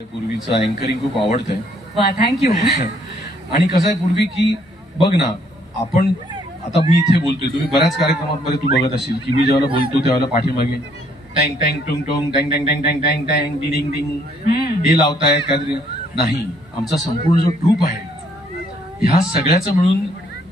पूर्वीचं अँकरिंग खूप आवडतंय. वा, थँक्यू. आणि कसं आहे पूर्वी की बघ ना, आपण आता मी इथे बोलतोय, तुम्ही बऱ्याच कार्यक्रमांमध्ये तू बघत असेल की मी जेव्हा बोलतो त्यावेळेला पाठीमागे टँग टँग टुंग टुंग टँग टँग टँग टँग टँग टँग डिंग डिंग हे लावतायत काहीतरी. नाही, आमचा संपूर्ण जो ट्रूप आहे ह्या सगळ्याचं मिळून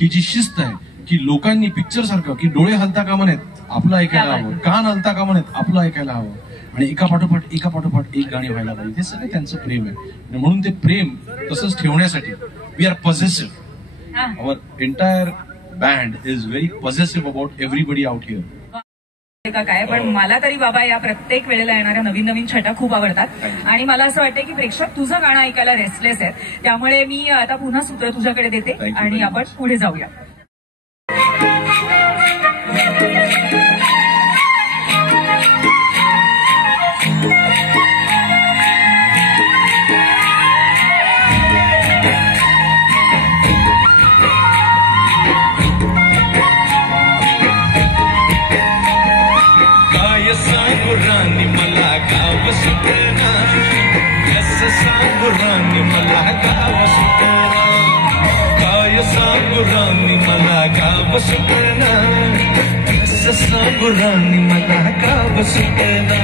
ही जी शिस्त आहे की लोकांनी पिक्चर सारखं की डोळे हलता कामा नयेत आपलं ऐकायला हवं, कान हलता कामा नयेत आपलं ऐकायला हवं, आणि एका पाठोपाठ एक गाणी व्हायला पाहिजे. हे सगळं त्यांचं प्रेम आहे. आणि म्हणून ते प्रेम तसंच ठेवण्यासाठी we are possessive. Our entire band is very possessive about everybody out here. काय पण मला तरी बाबा या प्रत्येक वेळेला येणाऱ्या नवीन नवीन छटा खूप आवडतात. आणि मला असं वाटतं की प्रेक्षक तुझं गाणं ऐकायला रेस्टलेस आहेत. त्यामुळे मी आता पुन्हा सूत्र तुझ्याकडे देते आणि आपण पुढे जाऊया. सांगुरानी मला गाव सुटना, कसं सांगुरानी मला गाव सुटना, काय सांगुरानी मला गाव सुटना, कसं सांगुरानी मला गाव सुटना.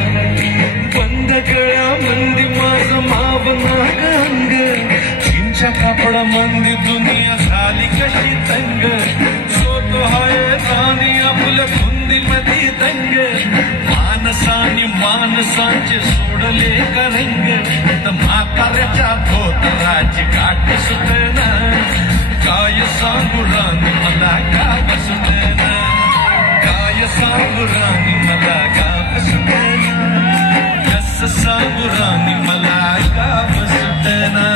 बंद गळ्यामंदी माझं मावना अंग, चिंच्या कापडा मंदी दुनिया झाली कशी तंग, सोतो हाय राणी आपल्या कुंदीमध्ये तंग, मानसानी माणसांचे सोडले करंग, तर म्हाताऱ्याच्या धोतराची गाठ सुटना, काय सांगू राणी मला गाव सुटना, काय सांगू राणी मला गाव सुटना, कसं सांगू राणी मला गाव सुटना.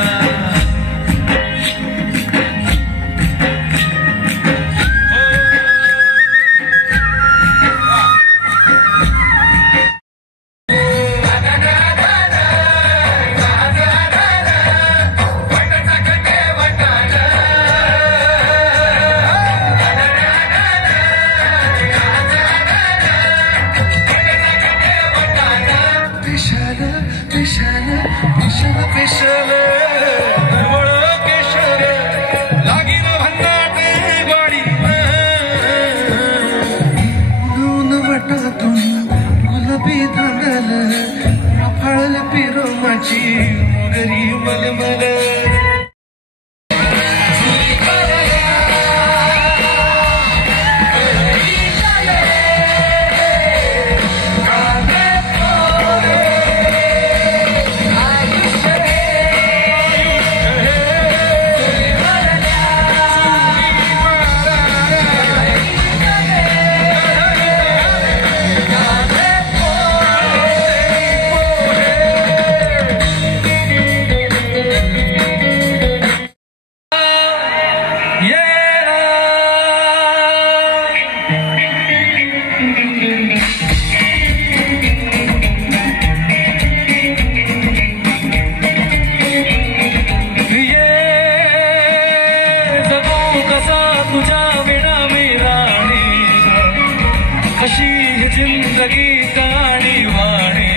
जिंदगी गाणी वाणी,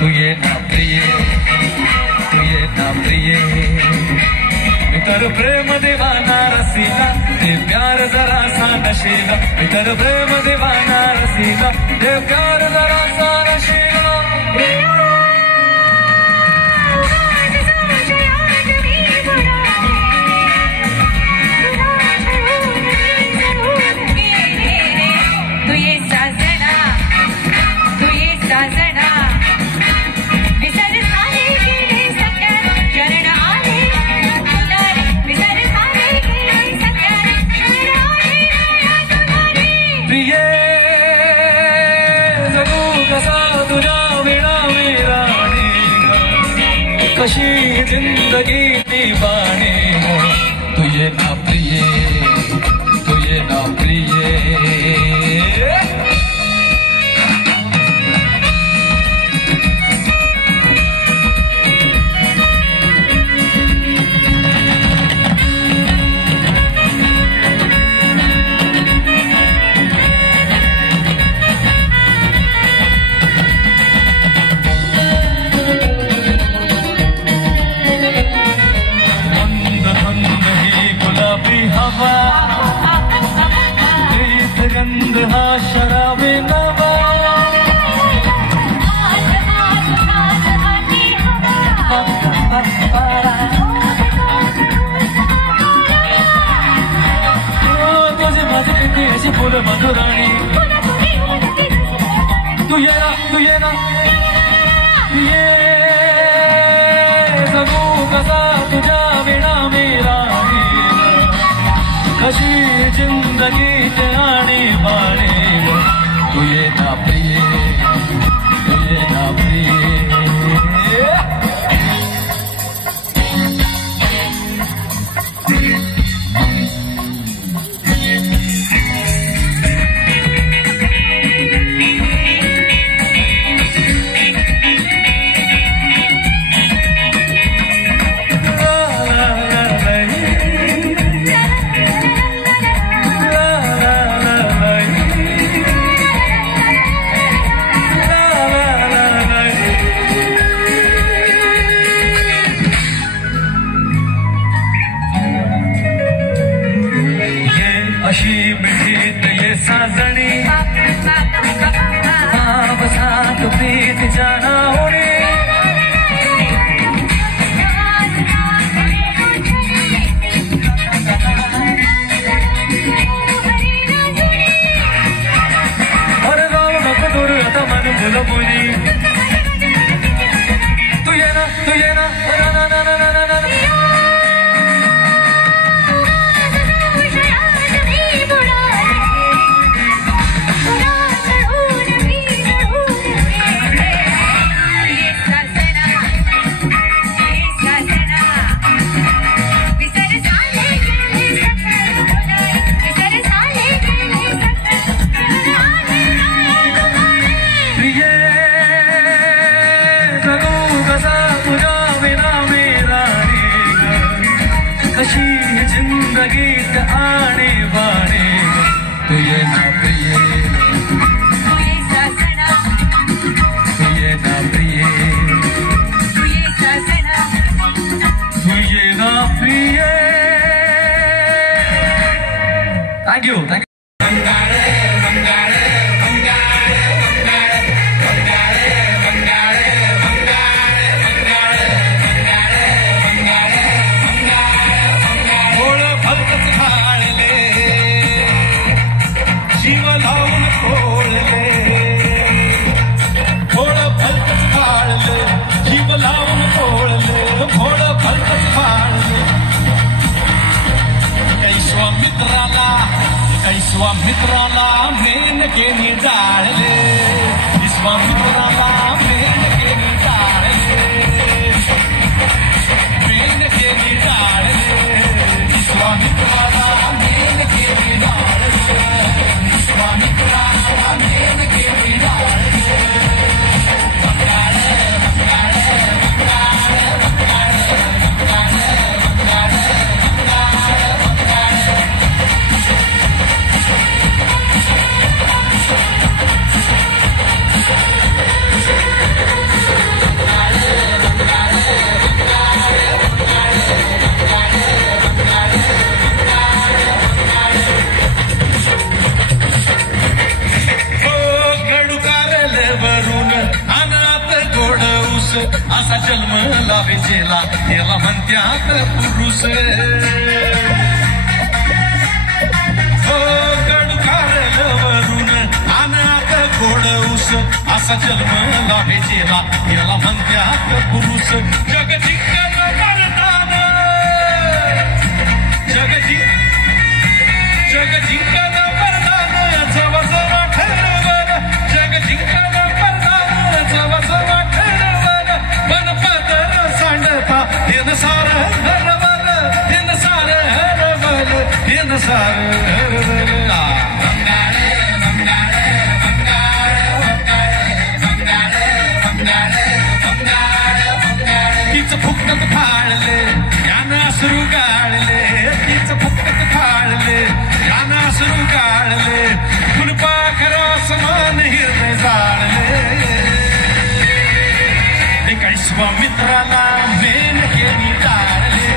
तू ये ना प्रिय, तू ये ना प्रिय, तर प्रेम देवाना रसीला, ते प्यार जरा सा नशीला, तर प्रेम देवाना रसीला, ते प्यार जरा सा नशीला. कशी जिंदगी दीवानी, तू ये ना प्रिय, तू ये ना प्रिय. मधुर मधुराणी तू ये ना ये जगू कसा तुझ्या विना मेरा कशी जिंदगीत आणि बाणे तू ये ना प्रिय तू ये ना प्रिय अशी मिठीत ये साजणी सात प्रीत जाना होणे अरे जाऊ नको दूर आता मन मुलं मुली तू ये ना ना ना ना ना ना ना कशी जिंदगीत आणे बाणे तू ये ना प्रिय तू ये साजना तू ये ना प्रिय तू ये साजना तू ये ना प्रिय थँक्यू जीव लावून खोळले भोळ भलतच फाळले जीव लावून खोळले भोळ भलतच फाळले काही स्वामित्राला मेनकेने जाळले स्वामित्राला मेनकेने जाळले स्वामित्राला मेनकेने जाळले असा जन्म लावेला याला म्हणत्यात पुरुष हो गडकारवरून अनाथ गोड ऊस असा जन्म लावेला याला म्हणत्यात पुरुष जग जिंकन मरदान जग जिंकन मरदान जवळ ठरवण जग जिंकन मरदान जवळ मनपदर सांडता दिन सार हरवल दिन सार हरवल दिन सार हरवल तीच फुकत फाळले यानं अश्रू गाळले तीच फुकत फाळले यानं अश्रू गाळले फुलपाखरा समान हिरवे जाळले काही स्वामित्राला मेनकेने जाळले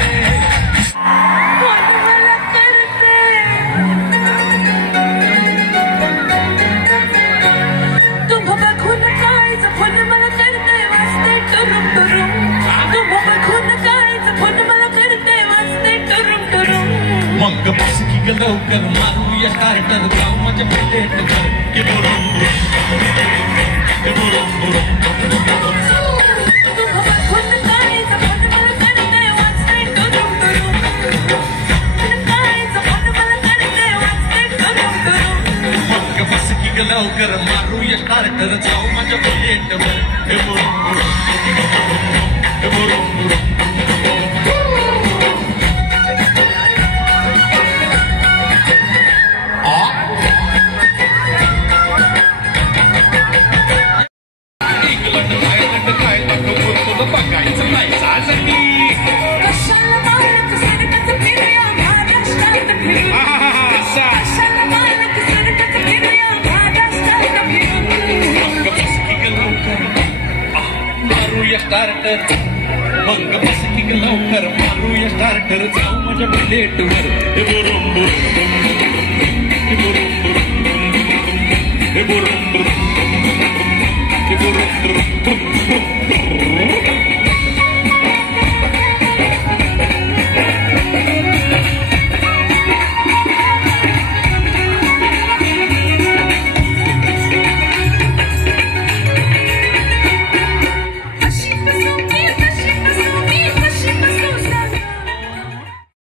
तुम्हा बघून कायच फुल मला करते वाजते टुरुम टुरुम तुम्हा बघून कायच फुल मला करते वाजते टुरुम टुरुम मग बस की लवकर मारूया स्टार्टर जाऊ माझ्या बुलेटवर हे बुरुम हे बुरुम बुरुम लवकर मारूया स्टार्टर जाऊ माझ्या बुलेटवर हे बुरुम बुरुम हे बुरुम बुरुम बघायचं नाही साजनी मारूया स्टार्टर मग बस की लवकर मारूया स्टार्टर जाऊ माझ्या बुलेटवर हे बुरुम बुरुम हे बुरुम बुरुम हे बुरुम बुरुम